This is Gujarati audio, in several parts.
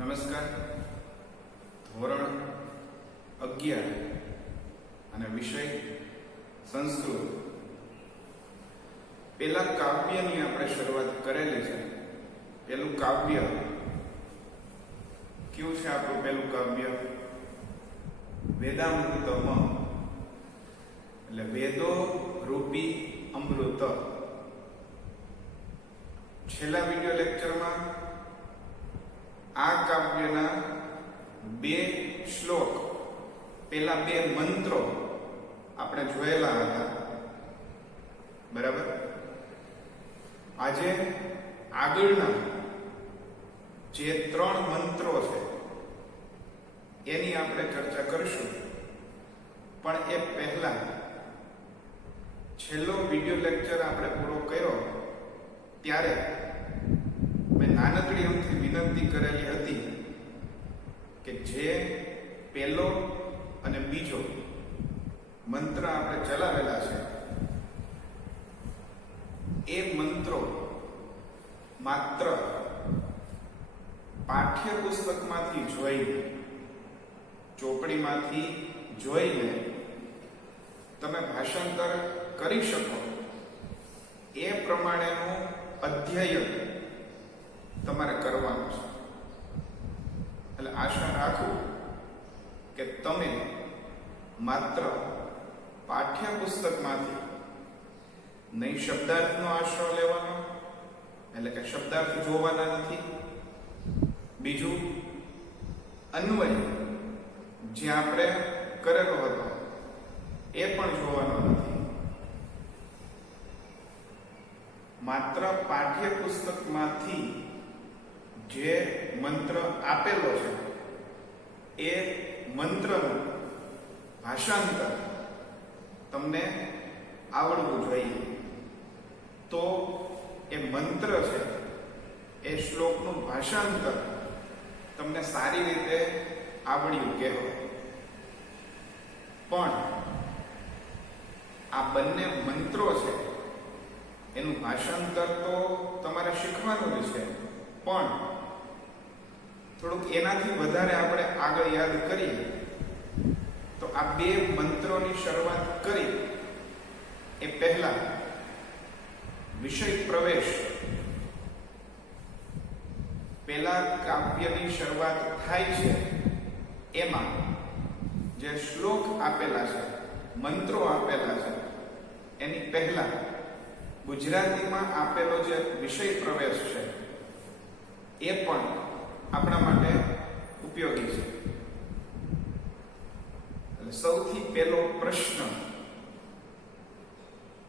નમસ્કાર. ધોરણ 11 અને વિષય સંસ્કૃત. પેલા કાવ્યની આપણે શરૂઆત કરેલી છે. પેલું કાવ્ય કયું છે? આપણું પેલું કાવ્ય વેદામૃતમ, એટલે વેદો રૂપી અમૃત. છેલ્લા વિડિયો લેક્ચરમાં આ કાવ્યના 2 શ્લોક, પેલા 2 મંત્રો આપણે જોયેલા હતા. બરાબર. આજે આગળના જે 3 મંત્રો છે એની આપણે ચર્ચા કરીશું. પણ એ પહેલા છેલ્લો વિડિયો લેક્ચર આપણે પૂરો કર્યો ત્યારે મેં નાનકડી અમથી વિનંતી કરેલી હતી કે જે પહેલો અને બીજો મંત્ર આપણે ચલાવેલા છે એ મંત્રો માત્ર પાઠ્યપુસ્તકમાંથી જોઈને, ચોપડીમાંથી જોઈને તમે ભાષાંતર કરી શકો એ પ્રમાણેનું અધ્યયન તમારે કરવાનું છે. એટલે આશા રાખું કે તમે માત્ર પાઠ્યપુસ્તકમાંથી નહીં શબ્દાર્થનો આશરો લેવાનો, એટલે કે શબ્દાર્થ જોવાના નથી. બીજું, અન્વય જે આપણે કરેલો હતો એ પણ જોવાનો નથી. માત્ર પાઠ્યપુસ્તકમાંથી જે મંત્ર આપેલો છે એ મંત્રનું ભાષાંતર તમને આવડવું જોઈએ. તો એ મંત્ર છે, એ શ્લોકનું ભાષાંતર તમને સારી રીતે આવડ્યું કહેવાય. પણ આ બંને મંત્રો છે એનું ભાષાંતર તો તમારે શીખવાનું જ છે, પણ થોડુંક એનાથી વધારે આપણે આગળ યાદ કરીએ તો આ 2 મંત્રોની શરૂઆત કરી એ પહેલા વિષય પ્રવેશ, પેલા કાવ્યની શરૂઆત થાય છે એમાં જે શ્લોક આપેલા છે, મંત્રો આપેલા છે, એની પહેલા ગુજરાતીમાં આપેલો જે વિષય પ્રવેશ છે એ પણ આપણા માટે ઉપયોગી છે. એટલે સૌથી પહેલો પ્રશ્ન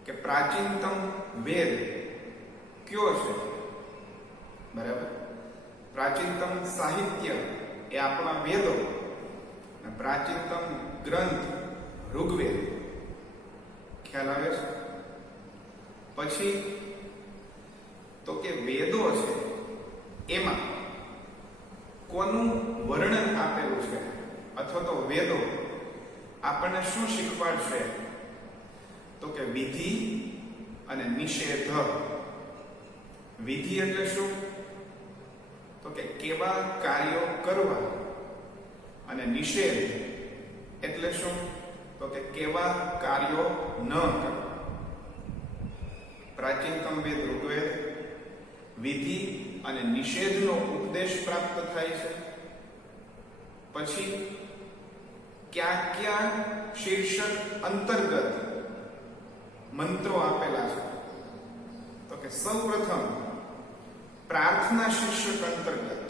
કે પ્રાચીનતમ વેદ કયો છે? બરાબર. પ્રાચીનતમ સાહિત્ય એ આપણા વેદો, અને પ્રાચીનતમ ગ્રંથ ઋગ્વેદ. ખ્યાલ આવે છે? પછી તો કે વેદો છે એમાં કોનું વર્ણન આપેલું છે, અથવા તો વેદો આપણને શું શીખવાડશે? તો કે વિધિ અને નિષેધ. વિધિ એટલે શું? તો કે કેવા કાર્યો કરવા, અને નિષેધ એટલે શું? તો કે કેવા કાર્યો ન કરવા. પ્રાચીનતમ વેદ ઋગ્વેદ વિધિ અને નિષેધનો ઉપદેશ પ્રાપ્ત થાય છે. પછી ક્યાં ક્યાં શીર્ષક અંતર્ગત મંત્રો આપેલા છે? તો કે સૌપ્રથમ પ્રાર્થના શીર્ષક અંતર્ગત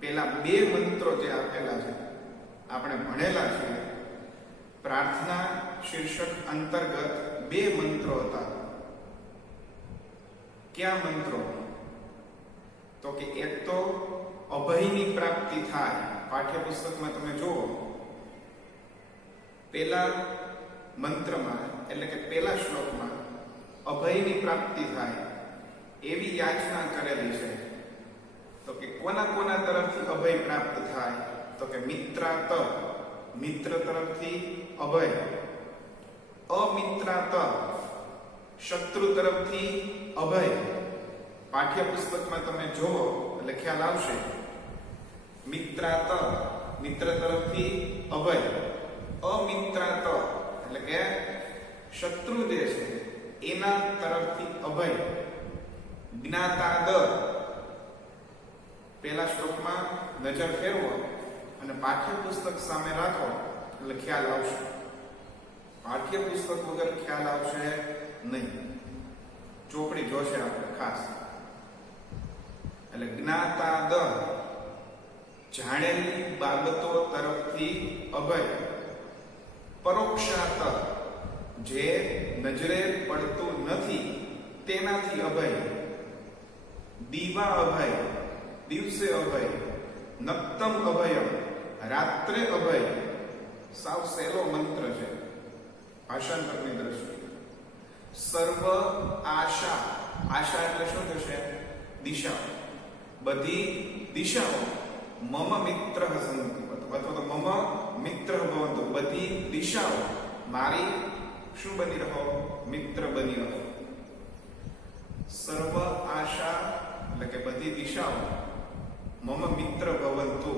પેલા 2 મંત્રો જે આપેલા છે આપણે ભણેલા છે. પ્રાર્થના શીર્ષક અંતર્ગત 2 મંત્રો હતા. ક્યાં મંત્રો? તો કે એક તો અભયની પ્રાપ્તિ થાય. પાઠ્યપુસ્તકમાં તમે જુઓ, પેલા મંત્રમાં એટલે કે પેલા શ્લોકમાં અભયની પ્રાપ્તિ થાય એવી યાચના કરેલી છે. તો કે કોના કોના તરફથી અભય પ્રાપ્ત થાય? તો કે મિત્રાત, મિત્ર તરફથી અભય. અમિત્રાત, શત્રુ તરફથી અભય. પાઠ્યપુસ્તકમાં તમે જોવો એટલે ખ્યાલ આવશે મિત્રાત મિત્ર તરફથી અભય, અમિત્રાત એટલે કે શત્રુ જે છે એના તરફથી અભય, જ્ઞાતાદ પહેલા શ્લોકમાં નજર ફેરવો અને પાઠ્યપુસ્તક સામે રાખો એટલે ખ્યાલ આવશે. પાઠ્યપુસ્તક વગર ખ્યાલ આવશે નહીં. ચોપડી જોશે આપણે ખાસ. એટલે જ્ઞાતાદ જાણેલી બાબતો તરફથી અભય, પરોક્ષાત જે નજરે પડતું નથી તેનાથી અભય, દીવા અભય દિવસે અભય, નક્તમ અભય રાત્રે અભય. સાવ સહેલો મંત્ર છે ભાષાંતરની દ્રષ્ટિએ. સર્વ આશા, આશા એટલે શું થશે? દિશા. બધી દિશાઓ મમ મિત્ર સંતુ અથવા તો મમ મિત્ર ભવંતુ, બધી દિશાઓ મારી શું બની રહો? મિત્ર બની રહો. સર્વ આશા એટલે કે બધી દિશાઓ મમ મિત્ર ભવંતુ,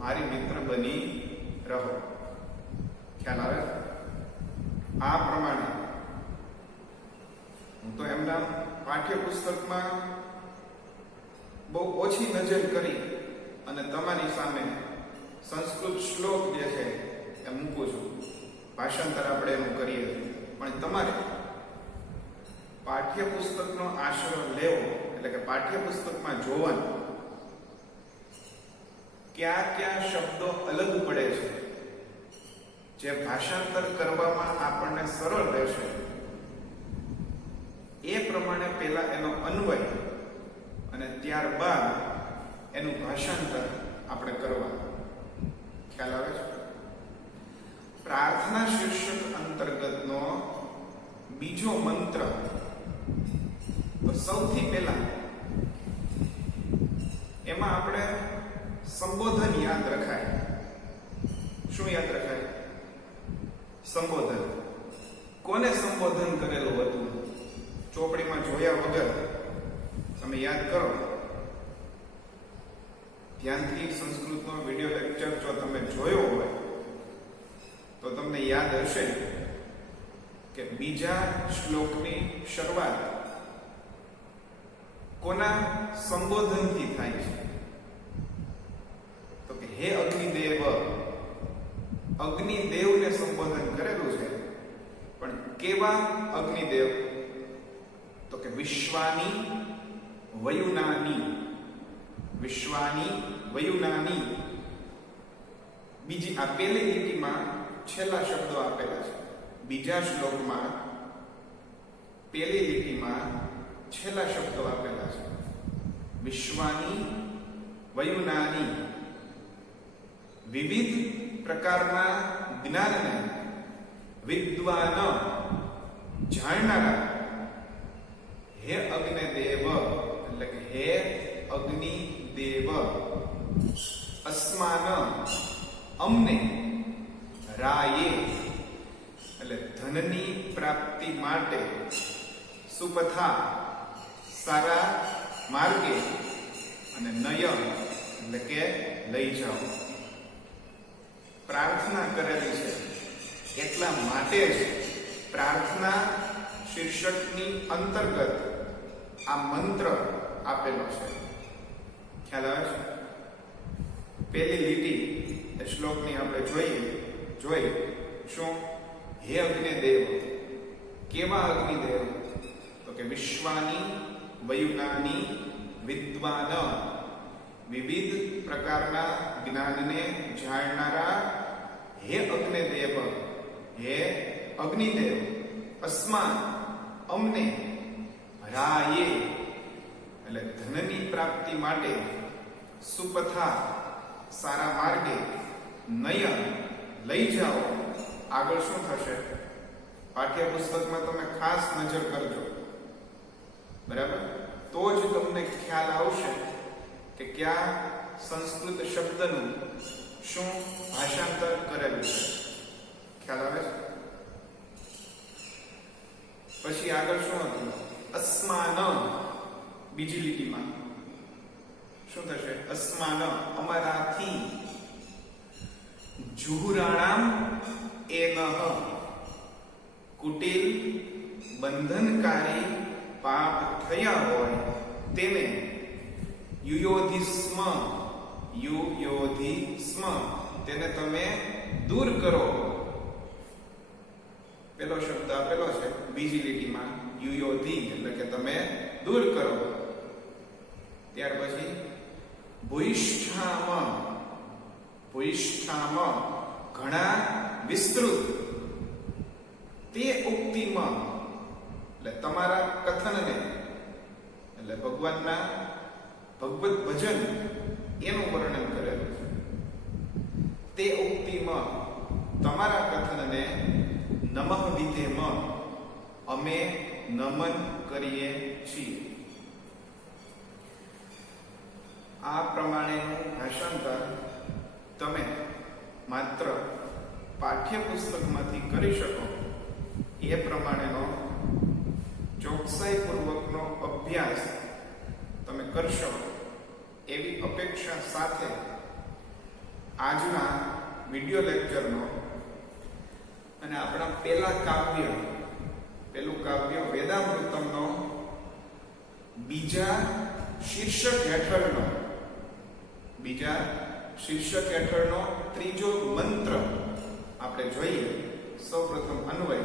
મારી મિત્ર બની રહો. ખ્યાલ આવે? આ પ્રમાણે હું તો એમના પાઠ્યપુસ્તકમાં બહુ ઓછી નજર કરી અને તમારી સામે સંસ્કૃત શ્લોક જે છે એ મૂકું છું. ભાષાંતર આપણે એનું કરીએ છીએ. પણ તમારે પાઠ્યપુસ્તકનો આશરો લેવો એટલે કે પાઠ્યપુસ્તકમાં જોવાનું ક્યાં ક્યાં શબ્દો અલગ પડે છે, જે ભાષાંતર કરવામાં આપણને સરળ રહેશે એ પ્રમાણે પહેલા એનો અન્વય અને ત્યારબાદ એનું ભાષાંતર આપણે કરવાનું. ખ્યાલ આવે છે? પ્રાર્થના શીર્ષક અંતર્ગતનો બીજો મંત્ર. તો સૌથી પહેલા એમાં આપણે સંબોધન યાદ રખાય. શું યાદ રખાય? સંબોધન. કોને સંબોધન કરેલું હતું? ચોપડીમાં જોયા વગર તમે યાદ કરો. ધ્યાનથી સંસ્કૃતનો વિડિયો લેક્ચર જો તમે જોયો હોય તો તમને યાદ હશે કે બીજા શ્લોકની શરૂઆત કોના સંબોધનથી થાય છે? તો કે હે અગ્નિદેવ. અગ્નિદેવને સંબોધન કરેલું છે. પણ કેવા અગ્નિદેવ? તો કે વિશ્વાની વયુનાની. વિશ્વાની વયુનાની. બીજી આ પહેલી લીટીમાં છેલ્લા શબ્દો આપેલા છે. બીજા શ્લોકમાં પહેલી લીટીમાં છેલ્લા શબ્દો આપેલા છે. વિશ્વાની વયુનાની. વિવિધ પ્રકારના જ્ઞાનને વિદ્વાન જાણનારા હે અગ્નિદેવ એટલે કે હે અગ્નિદેવ અસ્માન અમને રાયે એટલે ધનની પ્રાપ્તિ માટે સુપથા સારા માર્ગે અને નય એટલે કે લઈ જાઓ. પ્રાર્થના કરેલી છે એટલા માટે જ પ્રાર્થના શીર્ષકની અંતર્ગત આ મંત્ર આપેલો છે. ખ્યાલ આવે છે? પહેલી લીટી એ શ્લોકની આપણે જોઈ શું? હે અગ્નિદેવ. કેવા અગ્નિદેવ? તો કે વિશ્વાની વયુનાની વિદ્વાન. વિવિધ પ્રકારના જ્ઞાનને જાણનારા હે અગ્નિદેવ. હે અગ્નિદેવ અસ્માન અમને રાયે એટલે ધનની પ્રાપ્તિ માટે સુપથા સારા માર્ગે નય લઈ જાઓ. આગળ શું થશે? પાઠ્યપુસ્તકમાં તમે ખાસ નજર કરજો. બરાબર? તો જ તમને ખ્યાલ આવશે કે કયા સંસ્કૃત શબ્દનું શું ભાષાંતર કરેલું છે. ખ્યાલ આવે છે? પછી આગળ શું હતું? અસ્માન. બીજી લીટીમાં શું થશે? અસ્માન અમારાથી, જુહુરાણામ એનહ કુટિલ બંધનકારી પાપ થયા હોય તેને યુયોધિસ્મ તેને તમે દૂર કરો. પેલો શબ્દ આપેલો છે બીજી લીટીમાં, યુયોધિ એટલે કે તમે દૂર કરો. ત્યાર પછી ભૂયિષ્ઠામ ઘણા વિસ્તૃત, તે ઉક્તિમાં એટલે તમારા કથનને, એટલે ભગવાનના ભગવત ભજન એનું વર્ણન કરેલું છે. તે ઉક્તિમાં તમારા કથનને નમઃ વિધેમ અમે નમન કરીએ છીએ. આ પ્રમાણેનું ભાષાંતર તમે માત્ર પાઠ્યપુસ્તકમાંથી કરી શકો એ પ્રમાણેનો ચોકસાઈપૂર્વકનો અભ્યાસ તમે કરશો એવી અપેક્ષા સાથે આજના વિડિયો લેક્ચરનો અને આપણા પેલું કાવ્ય વેદામૃતમનો બીજા શીર્ષક હેઠળનો ત્રીજો મંત્ર આપણે જોઈએ. સૌપ્રથમ અન્વય.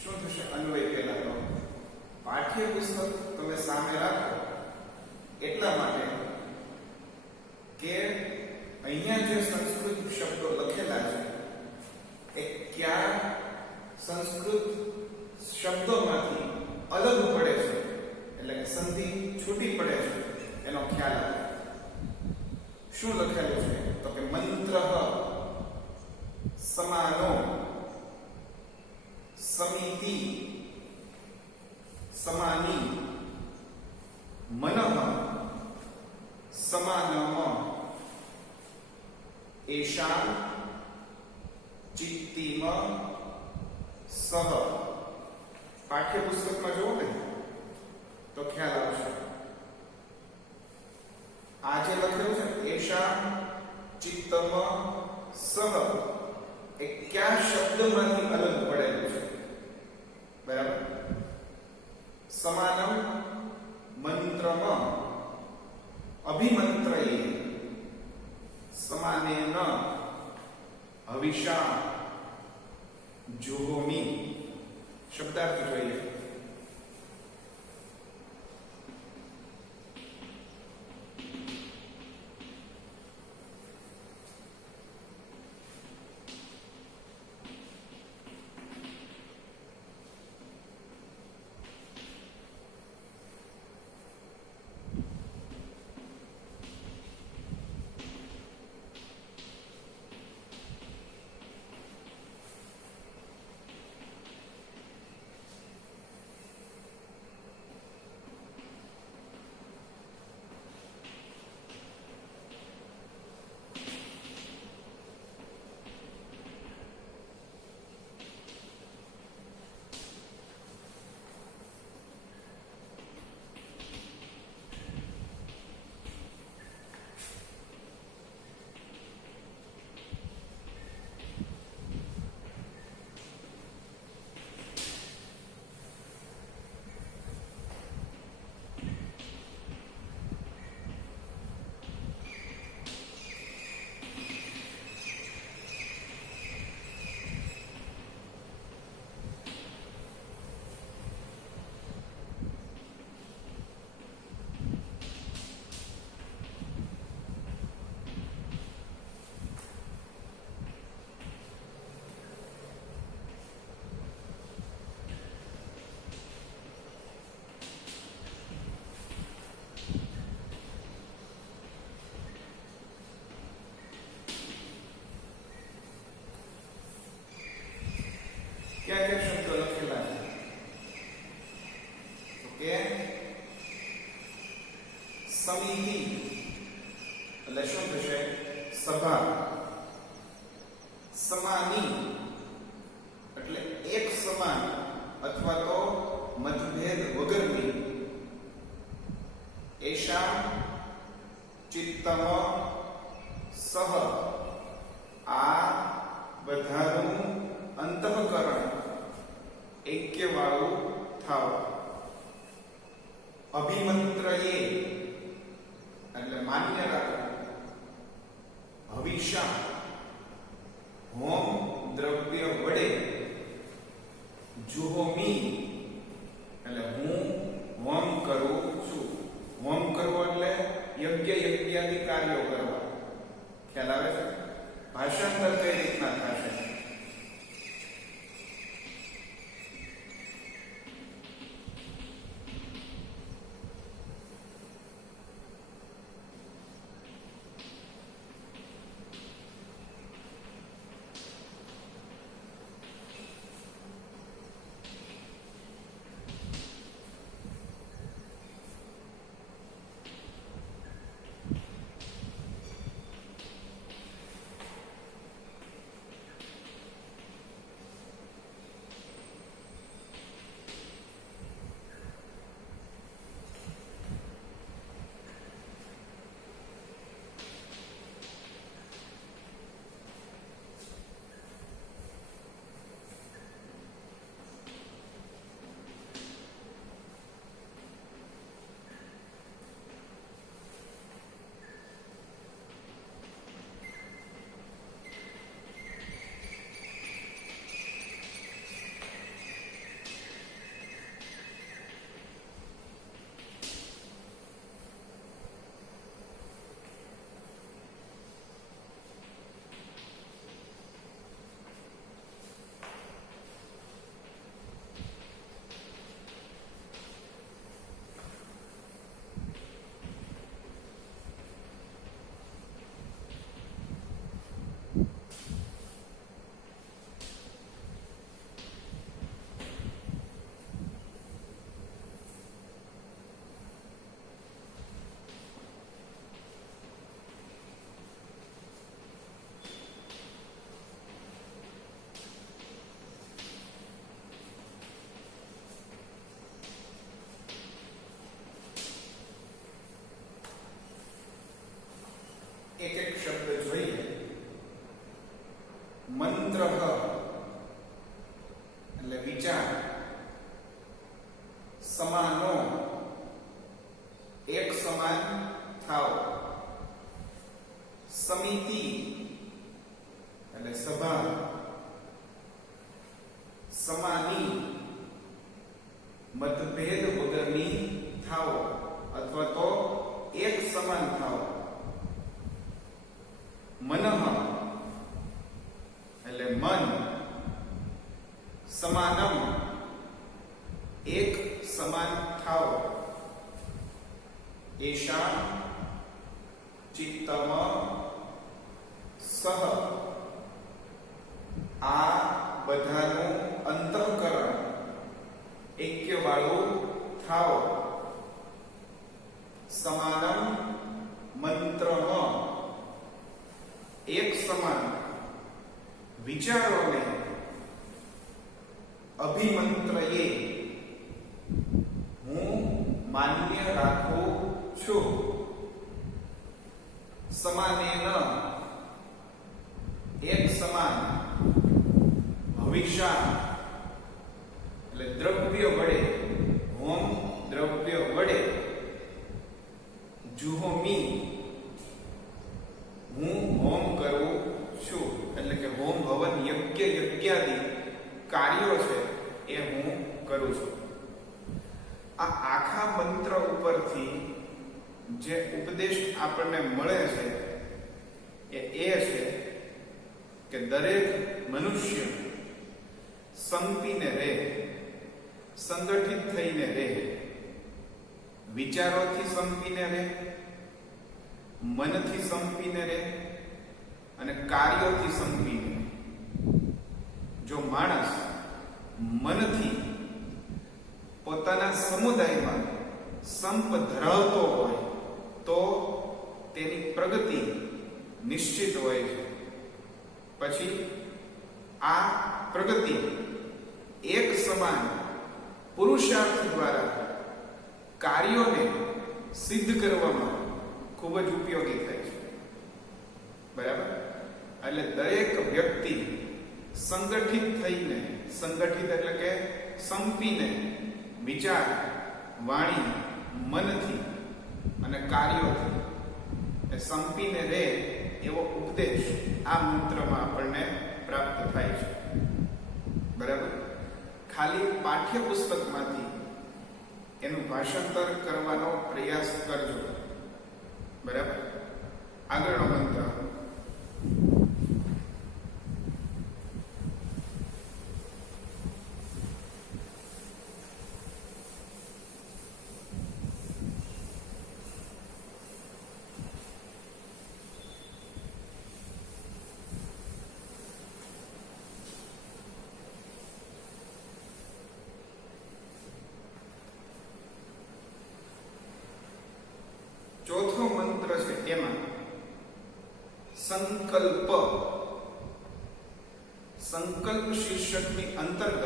શું થશે? અન્વય પહેલા તો પાઠ્યપુસ્તક તમે સામે રાખો એટલા માટે કે અહીંયા જે સંસ્કૃત શબ્દો લખેલા છે એ કયા સંસ્કૃત શબ્દોમાંથી અલગ પડે છે, એટલે કે સંધિ છૂટી પડે છે એનો ખ્યાલ આવે. શું લખેલું છે? તો કે મંત્ર સમાનો સમિતિ સમાની મનઃ સમાનમ એષાં ચિત્તિમ સહ. પાઠ્યપુસ્તકમાં જોવો ને તો ખ્યાલ આવશે. આ જે લખેલું છે એષાં ચિત્તમ સહ એ કયા શબ્દમાંથી અલગ પડેલું છે? બરાબર. સમાનમ મંત્રમ અભિમંત્રયે સમાનેન હવિષા જુહોમિ. શબ્દાર્થ જોઈએ. क्या क्या शब्दो लखेला है? तो કે સમિતિ એટલે શું થશે? સભા. સમાની એટલે એક સમાન અથવા તો મતભેદ વગરની. એષામ ચિત્તમ સહ આ બધાનું અંતઃકરણ ऐक्यवाळु थाव. अभिमंत्रये એટલે માન્ય રાખવું. હવિષા હોમ દ્રવ્ય વડે. જુહોમી એટલે હું હોમ કરું છું. હોમ કરવો એટલે યજ્ઞ યજ્ઞાદિ કાર્યો કરવા. ખ્યાલ આવે છે? ભાષાંતર કઈ રીતના થશે? एक एक शब्द જોઈએ. મંત્ર એટલે વિચાર. સમાનો એક સમાન થાવ. સમિતિ એટલે સભા. સમાની મન સમાનમ એક સમાન થાવ એશા ચિત્તમ સહ આ બધાનું અંતઃકરણ એક્યવાળું થાવ સમાનમ મંત્રમ એક સમાન વિચારોને અભિમંત્રયે હું માન્ય રાખું છું સમાનેન એક સમાન ભવિષ્યા એટલે દ્રવ્ય વડે હોમ દ્રવ્ય વડે જુહોમી હું હોમ કરું છું એટલે કે હોમ હવન યજ્ઞ યજ્ઞાદિ કાર્યો છે એ હું કરું છું આ આખા મંત્ર ઉપરથી જે ઉપદેશ આપણને મળે છે એ છે કે દરેક મનુષ્ય સંપીને રહે સંગઠિત થઈને રહે વિચારોથી સંપીને રહે મનથી સંપીને રહે અને કાર્યોથી સંપીને જો માણસ મનથી પોતાના સમુદાયમાં સંપ ધરાવતો હોય તો તેની પ્રગતિ નિશ્ચિત હોય છે પછી આ પ્રગતિ એક સમાન પુરુષાર્થ દ્વારા કાર્યોને સિદ્ધ કરવામાં ખૂબ જ ઉપયોગી થાય છે બરાબર એટલે દરેક વ્યક્તિ સંગઠિત થઈને સંગઠિત એટલે કે સંપીને વિચાર વાણી મનથી અને કાર્યોથી એ સંપીને રહે એવો ઉપદેશ આ મંત્રમાં આપણને પ્રાપ્ત થાય છે બરાબર ખાલી પાઠ્યપુસ્તકમાંથી એનું ભાષાંતર કરવાનો પ્રયાસ કરજો બરાબર આગળનો મંત્ર ચોથો મંત્ર છે એમાં સંકલ્પ શીર્ષકની અંતર્ગત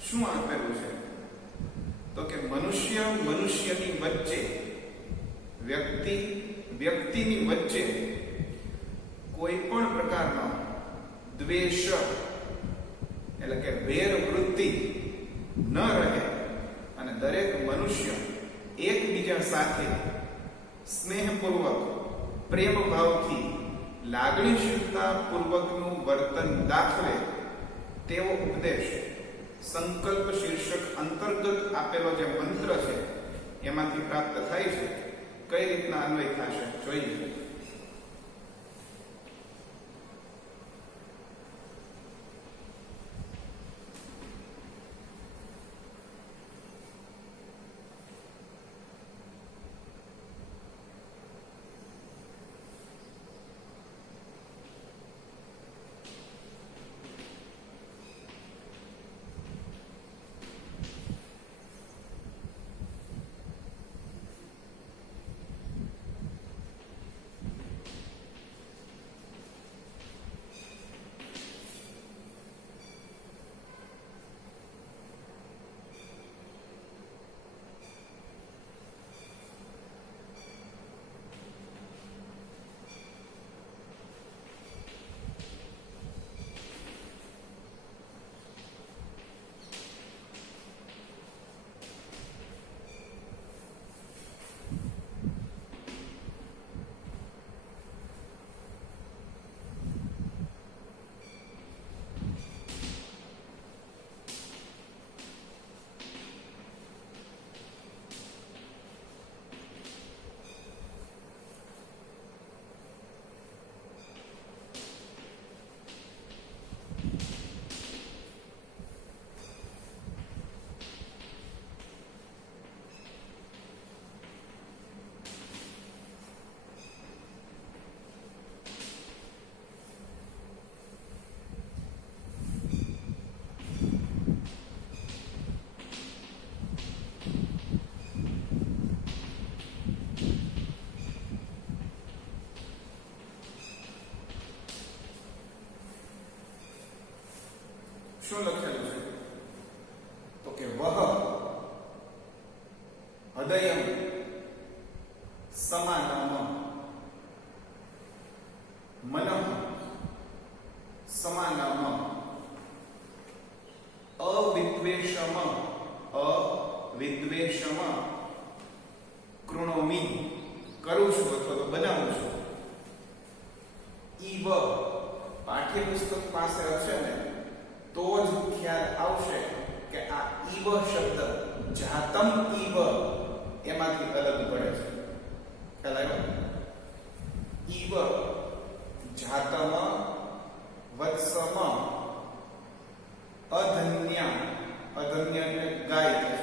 શું આપેલું છે તો કે મનુષ્યની વચ્ચે વ્યક્તિની વચ્ચે કોઈ પણ પ્રકારનો દ્વેષ એટલે કે વેર વૃત્તિ ન રહે અને દરેક મનુષ્ય એકબીજા સાથે સ્નેહપૂર્વક પ્રેમ ભાવથી લાગણીશીલતા પૂર્વકનું વર્તન દાખવે તેવો ઉપદેશ સંકલ્પ શીર્ષક અંતર્ગત આપેલો જે મંત્ર છે એમાંથી પ્રાપ્ત થાય છે કઈ રીતના અન્વય થશે જોઈએ શું લખેલું છે? તો કે વહ હૃદયમ સમાનમ મનઃ સમાનમ અવિદ્વેષમ કૃણોમિ કરું છું અથવા તો બનાવું છું. ઈવ પાઠ્યપુસ્તક પાસે હશે ને તો જ ખ્યાલ આવશે કે આ ઈવ શબ્દ જાતમ ઈવ એમાંથી અલગ પડે છે. ખ્યાલ આવ્યો? ઈવ જાતમ વત્સમ અધન્ય અધન્ય એટલે ગાય છે.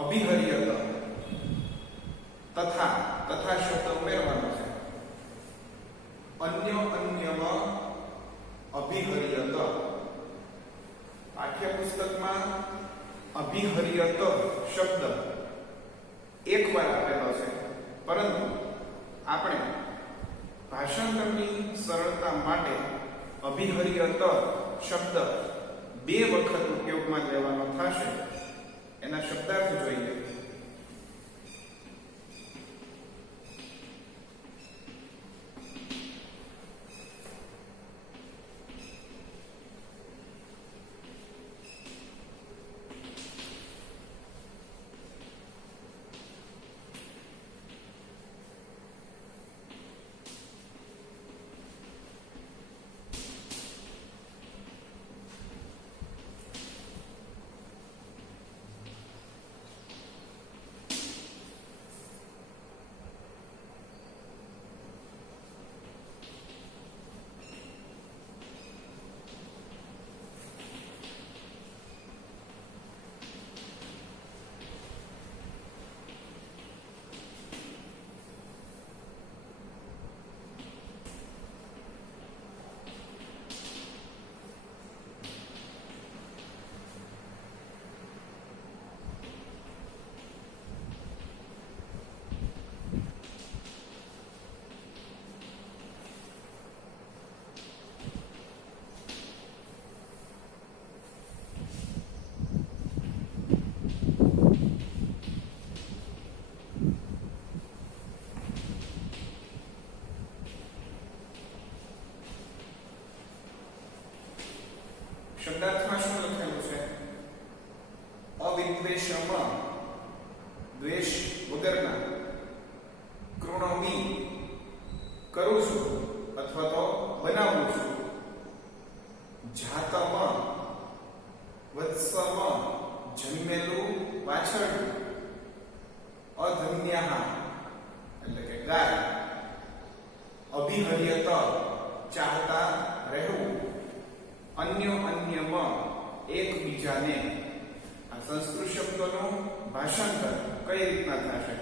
અભિહર્યત તથા તથા શબ્દ ઉમેરવાનો છે. અન્યમ અભિહર્યત પાઠ્યપુસ્તકમાં અભિહર્યત શબ્દ એકવાર આપેલો છે, પરંતુ આપણે ભાષાંતરની સરળતા માટે અભિહર્યત શબ્દ 2 વખત ઉપયોગમાં લેવાનો થશે. એના શબ્દાર્થ જોઈએ. શબ્દાર્થમાં શું લખેલું છે? અવિદ્વેષમ દ્વેષ વગરના, કૃણોમિ કરું છું અથવા તો બનાવું છું, જાતમ વત્સમ જન્મેલું વાછરડું, અધન્યઃ એટલે કે ગાય, અભિહર્યત ચાહતા રહેવું, અન્યમ એકબીજાને. આ સંસ્કૃત શબ્દોનું ભાષાંતર કઈ રીતના થશે?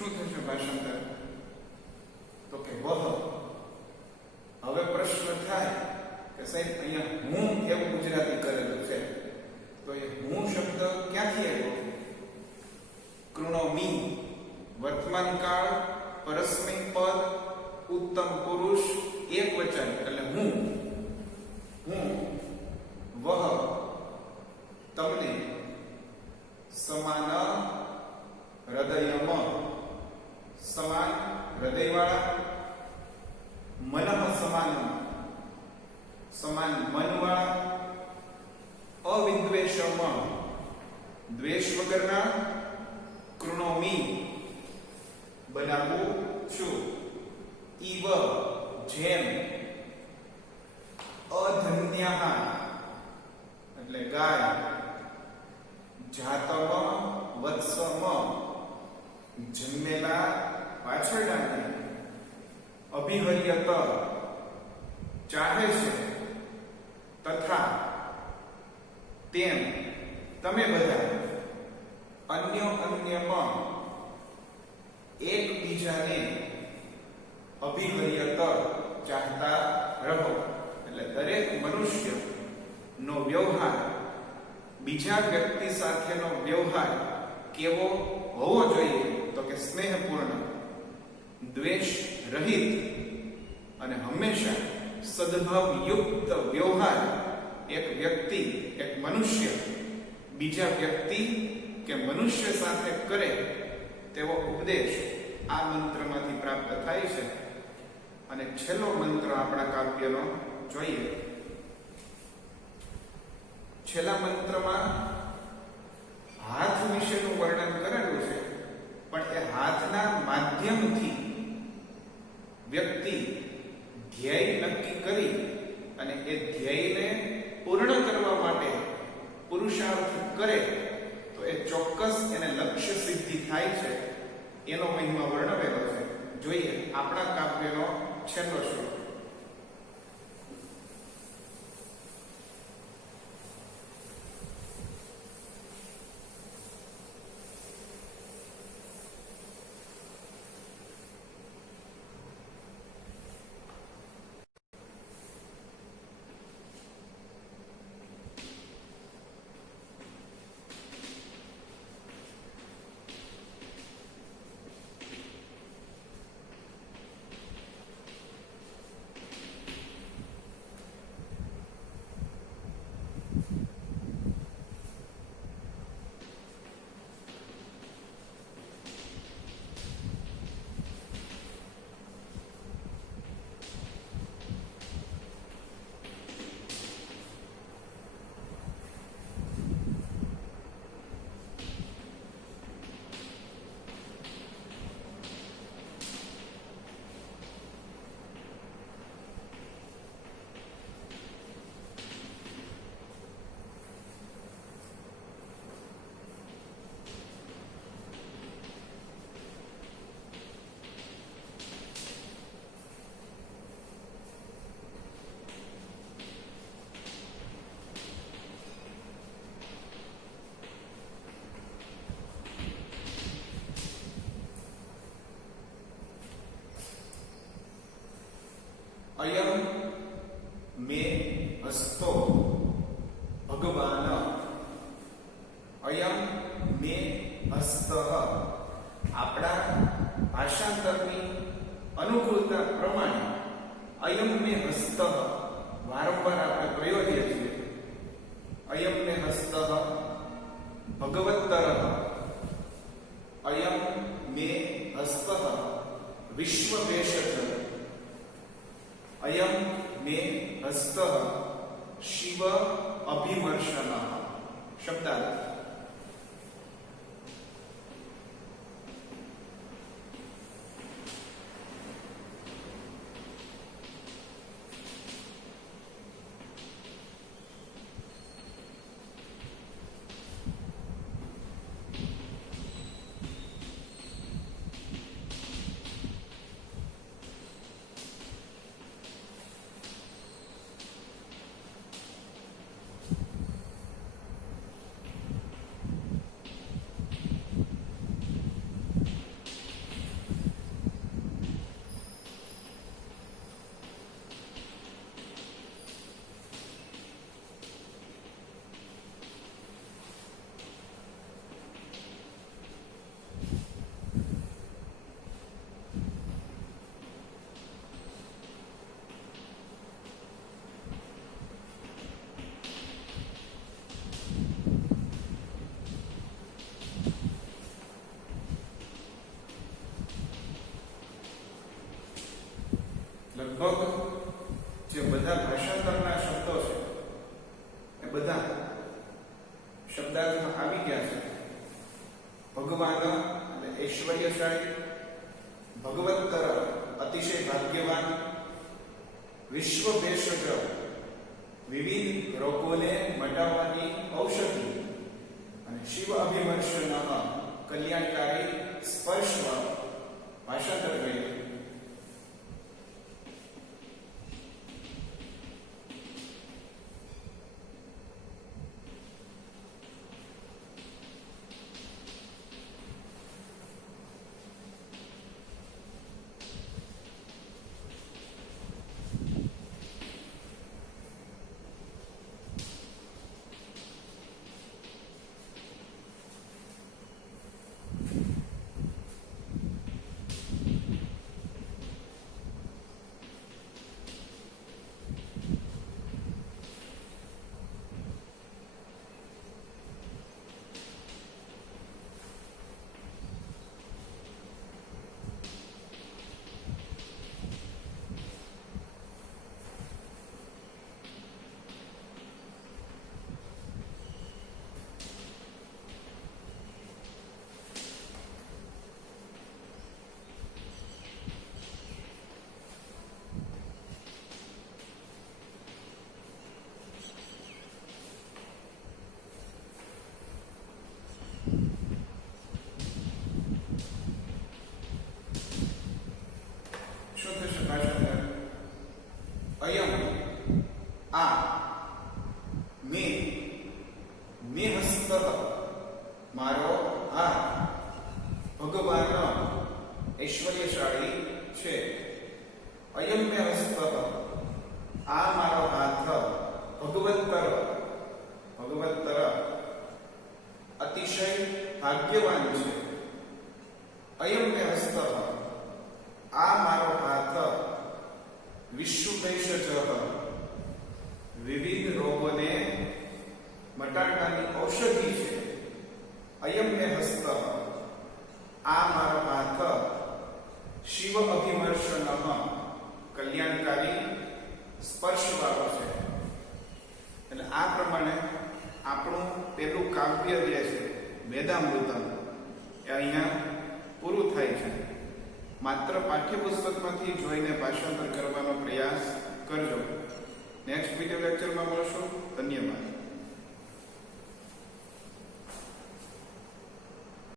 શું થશે ભાષાંતર? તો કે વહ. હવે પ્રશ્ન થાય કે સાહેબ અહીંયા હું એવું ગુજરાતી કરેલું છે, તો એ હું શબ્દ ક્યાંથી આવ્યો? કૃણોમિ વર્તમાન કાળ, પરસ્મૈ પદ, ઉત્તમ પુરુષ, એક વચન એટલે હું સમાન મનવાળા, અવિદ્વેષમ દ્વેષ વગરના, કૃણોમી બનાવું છું, ઈવ જેમ, અધન્યઃ એટલે ગાય, જાતમ વત્સમ જન્મેલા પાછળના, અભિહર્યત ચાહે છે, તથા તેમ તમે બધા, અન્યમાં એકબીજાને, અભિહર્યત ચાહતા રહો. એટલે દરેક મનુષ્ય નો વ્યવહાર, બીજા વ્યક્તિ સાથેનો વ્યવહાર કેવો હોવો જોઈએ? તો કે સ્નેહપૂર્ણ, દ્વેષ રહિત અને હંમેશા સદભાવયુક્ત વ્યવહાર એક વ્યક્તિ, એક મનુષ્ય બીજા વ્યક્તિ કે મનુષ્ય સાથે કરે તેવો ઉપદેશ આ મંત્રમાંથી પ્રાપ્ત થાય છે. અને છેલ્લો મંત્ર આપણા કાવ્યનો જોઈએ. છેલ્લા મંત્રમાં હાથ વિશેનું વર્ણન કરેલું છે, પણ એ હાથના માધ્યમથી વ્યક્તિ ધ્યેય નક્કી કરી અને એ ધ્યેયને પૂર્ણ કરવા માટે પુરુષાર્થ કરે તો એ ચોક્કસ એને લક્ષ્ય સિદ્ધિ થાય છે. એનો મહિમા વર્ણવેલો છે. જોઈએ આપણા કાવ્યનો છેલ્લો શ્લોક. અયમ મે હસ્તો ભગવાન. અયમ મે હસ્ત. આપણા ભાષાંતરની અનુકૂળતા પ્રમાણે અયમ મે હસ્ત વારંવાર આપણે પ્રયોજીએ છીએ. અયમ મે હસ્ત ભગવત્તર. અયમ મે હસ્ત વિશ્વવેશજ. અયમ મે હસ્ત શિવ અભિમર્શન. શબ્દાર્થ. લગભગ જે બધા ભાષા ભાષાંતરના શબ્દો છે એ બધા શબ્દાર્થમાં આવી ગયા છે. ભગવાન એટલે ઐશ્વર્યશાળી, ભગવત્તર અતિશય ભાગ્યવાન, વિશ્વ ભેષજ વિવિધ રોગોને મટાડવાની ઔષધિ, અને શિવ અભિમર્શન કલ્યાણકારી સ્પર્શ ભાષાંતર કર્યું. અયમ આ મે મે હસ્ત મારો હાથ ભગવાન ઐશ્વર્યશાળી છે. અયમ મે હસ્ત આ મારો હાથ ભગવત્તર અતિશય ભાગ્યવાન છે. અયમ મે હસ્ત આ મારો હાથ વિશ્વ ભેષજ વિવિધ રોગોને મટાડવાની ઔષધિ છે. અયમ મે હસ્ત આ મારો હાથ શિવ અભિમર્શન કલ્યાણકારી સ્પર્શવાળો છે. એટલે આ પ્રમાણે આપણું પેલું કાવ્ય જે છે વેદામૃતમ એ અહીંયા પૂરું થાય છે. માત્ર પાઠ્યપુસ્તકમાંથી જોઈને ભાષાંતર કરવાનો પ્રયાસ કરજો. નેક્સ્ટ વિડિયો લેક્ચરમાં મળશું. ધન્યવાદ.